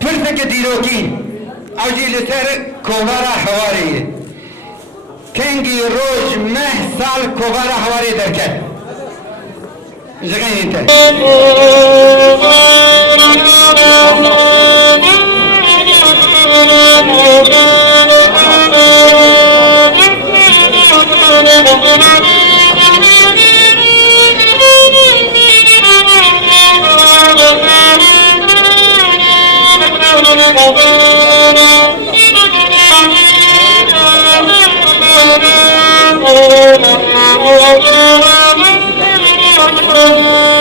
پرسک دیروکی اوجی لسر کوبارا حواری کنگی روز مه سال کوبارا حواری درکت زگن اینتر Thank you.